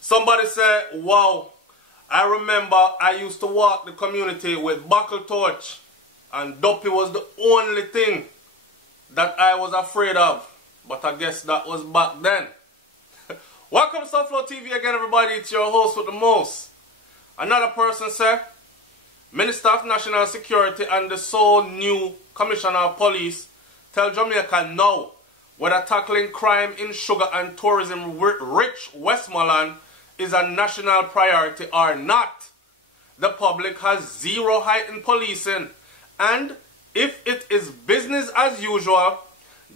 Somebody said, wow, I remember I used to walk the community with buckle torch, and dopey was the only thing that I was afraid of. But I guess that was back then. Welcome to SouFLoTV again, everybody. It's your host with the most. Another person said, Minister of National Security and the sole new Commissioner of Police tell Jamaica now whether tackling crime in sugar and tourism-rich Westmoreland is a national priority or not. The public has zero heightened policing, and if it is business as usual,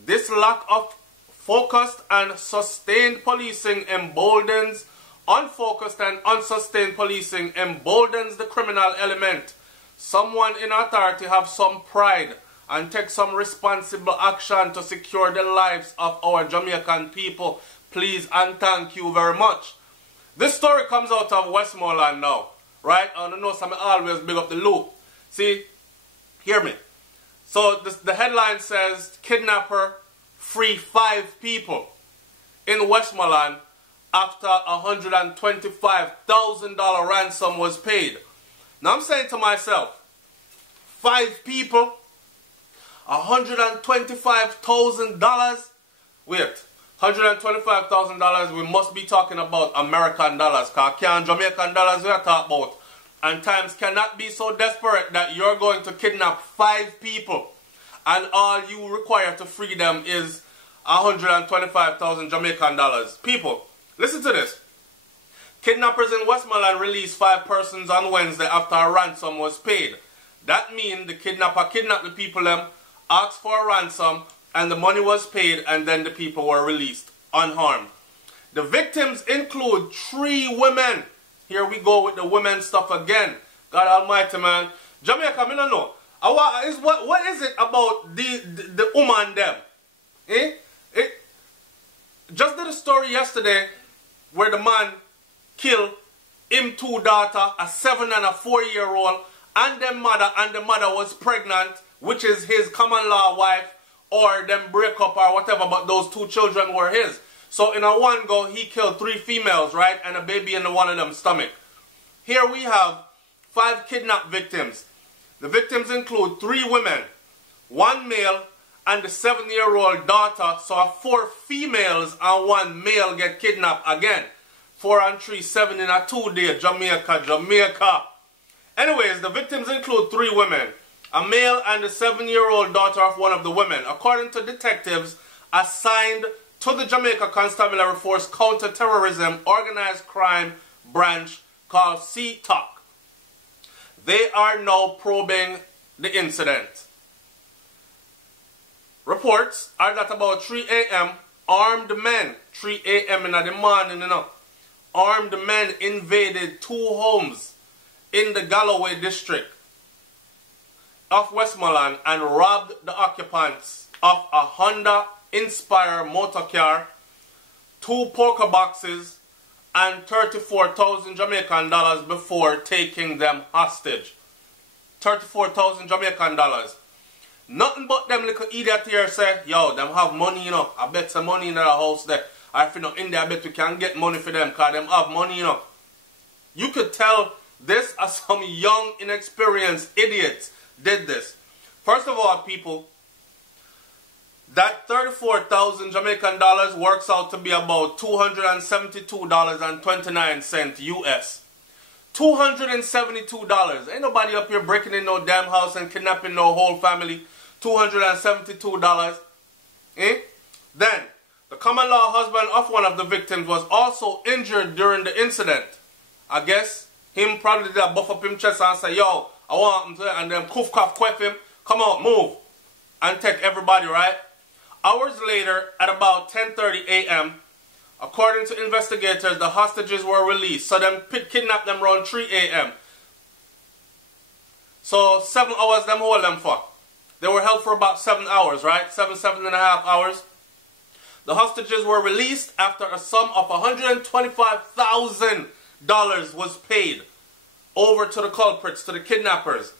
this lack of focused and sustained policing emboldens unfocused and unsustained policing emboldens the criminal element. Someone in authority have some pride and take some responsible action to secure the lives of our Jamaican people. Please and thank you very much. This story comes out of Westmoreland now, right? I don't know, some always big up the loop. See, hear me. So the headline says, kidnapper free 5 people in Westmoreland after $125,000 ransom was paid. Now I'm saying to myself, 5 people, $125,000. Wait, $125,000, we must be talking about American dollars, because can't Jamaican dollars we are talking about. And times cannot be so desperate that you're going to kidnap 5 people and all you require to free them is 125,000 Jamaican dollars. People, listen to this. Kidnappers in Westmoreland released 5 persons on Wednesday after a ransom was paid. That means the kidnapper kidnapped the people, asked for a ransom, and the money was paid, and then the people were released unharmed. The victims include 3 women. Here we go with the women stuff again. God almighty, man. Jamaica, I don't know. What is it about the woman them? Just did a story yesterday where the man killed him 2 daughters, a 7 and a 4-year-old, and their mother, and the mother was pregnant, which is his common law wife, or them break up or whatever, but those 2 children were his. So in a one go, he killed 3 females, right, and a baby in one of them stomach. Here we have 5 kidnapped victims. The victims include 3 women, 1 male, and the 7-year-old daughter. So 4 females and 1 male get kidnapped again. 4 and 3, 7 in a 2-day. Jamaica, Jamaica. Anyways, the victims include 3 women, a male and the 7-year-old daughter of one of the women, according to detectives assigned to the Jamaica Constabulary Force Counter-Terrorism Organized Crime Branch called CTOC. They are now probing the incident. Reports are that about 3 a.m., armed men, 3 a.m. in the morning, armed men invaded 2 homes in the Galloway district of Westmoreland and robbed the occupants of a Honda Inspire motor car, 2 poker boxes, and 34,000 Jamaican dollars before taking them hostage. 34,000 Jamaican dollars. Nothing but them little idiot here say, yo, them have money, I bet some money in their house there. Or if you're not in there, I bet we can get money for them, because them have money, You could tell this as some young, inexperienced idiots did this. First of all, people, that 34,000 Jamaican dollars works out to be about $272.29 US. $272. Ain't nobody up here breaking in no damn house and kidnapping no whole family. $272. Then, the common law husband of one of the victims was also injured during the incident. I guess him probably did a buff up him chest and say, yo, I want him to, and then koof cough quiff him, come out, move, and take everybody, right? Hours later, at about 10:30 a.m., according to investigators, the hostages were released. So them kidnapped them around 3 a.m. So 7 hours them hold them for. They were held for about 7 hours, right? 7.5 hours. The hostages were released after a sum of $125,000 was paid over to the culprits, to the kidnappers.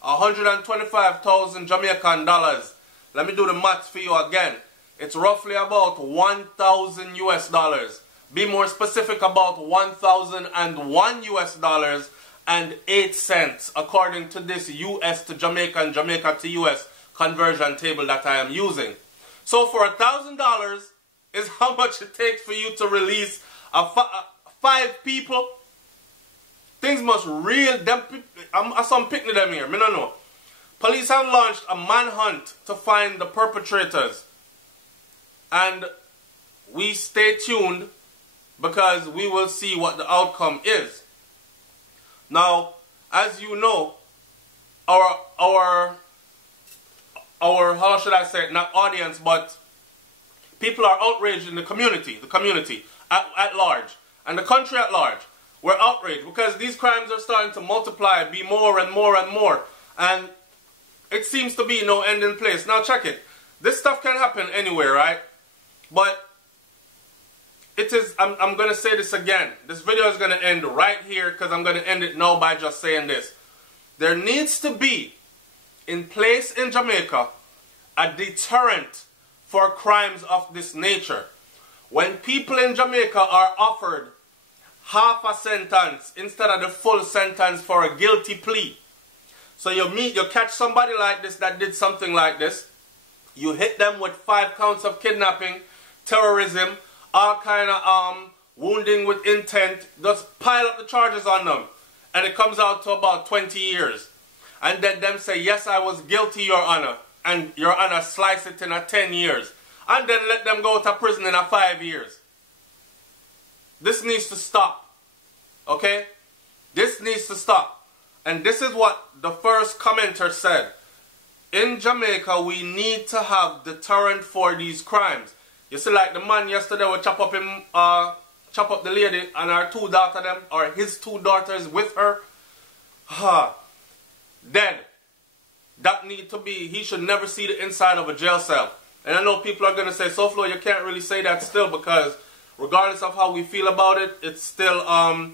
125,000 Jamaican dollars. Let me do the maths for you again. It's roughly about 1,000 US dollars. be more specific about 1,001 US dollars and 8 cents according to this US to Jamaica and Jamaica to US conversion table that I am using. So for $1,000 is how much it takes for you to release 5 people. Things must real, some picnic them here, me no know. Police have launched a manhunt to find the perpetrators. And we stay tuned because we will see what the outcome is. Now, as you know, our how should I say it, not audience, but people are outraged in the community at large, and the country at large. We're outraged because these crimes are starting to multiply, be more and more and more, and it seems to be no end in place. Now check it. This stuff can happen anywhere, right? But it is, I'm going to say this again. This video is going to end right here because I'm going to end it now by just saying this. There needs to be in place in Jamaica a deterrent for crimes of this nature. When people in Jamaica are offered half a sentence instead of the full sentence for a guilty plea. So you catch somebody like this that did something like this, you hit them with 5 counts of kidnapping, terrorism, all kind of wounding with intent, just pile up the charges on them, and it comes out to about 20 years. And then them say, yes, I was guilty, Your Honor, and Your Honor slice it in 10 years, and then let them go to prison in 5 years. This needs to stop, okay? This needs to stop. And this is what the first commenter said. In Jamaica, we need to have deterrent for these crimes. You see, like the man yesterday would chop up the lady and her 2 daughters, or his 2 daughters with her. Dead. That need to be, he should never see the inside of a jail cell. And I know people are going to say, SouFLo, you can't really say that still because regardless of how we feel about it, it's still a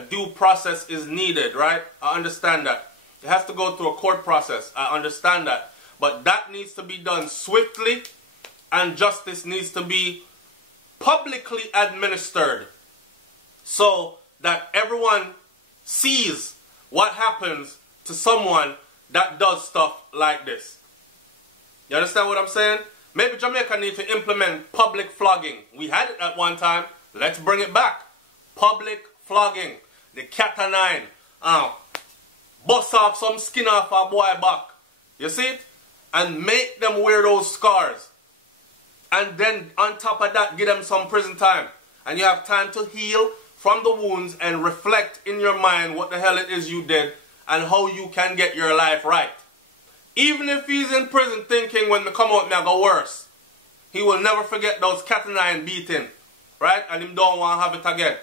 due process is needed, right? I understand that. It has to go through a court process. I understand that. But that needs to be done swiftly, and justice needs to be publicly administered so that everyone sees what happens to someone that does stuff like this. You understand what I'm saying? Maybe Jamaica needs to implement public flogging. We had it at one time. Let's bring it back. Public flogging. The cat o' nine. Bust off some skin off a boy back. You see it? And make them wear those scars. And then on top of that, give them some prison time. And you have time to heal from the wounds and reflect in your mind what the hell it is you did and how you can get your life right. Even if he's in prison thinking when they come out now go worse, he will never forget those cat and nine beating, right? And him don't want to have it again.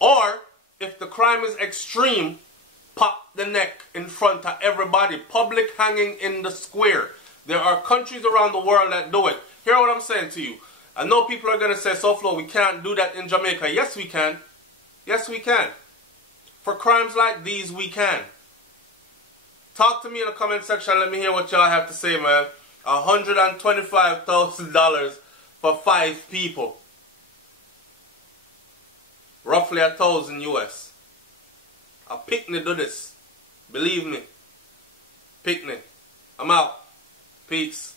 Or, if the crime is extreme, pop the neck in front of everybody. Public hanging in the square. There are countries around the world that do it. Hear what I'm saying to you. I know people are going to say, SouFLo, we can't do that in Jamaica. Yes, we can. Yes, we can. For crimes like these, we can. Talk to me in the comment section. Let me hear what y'all have to say, man. $125,000 for 5 people. Roughly 1,000 US. A picnic do this. Believe me. Picnic. I'm out. Peace.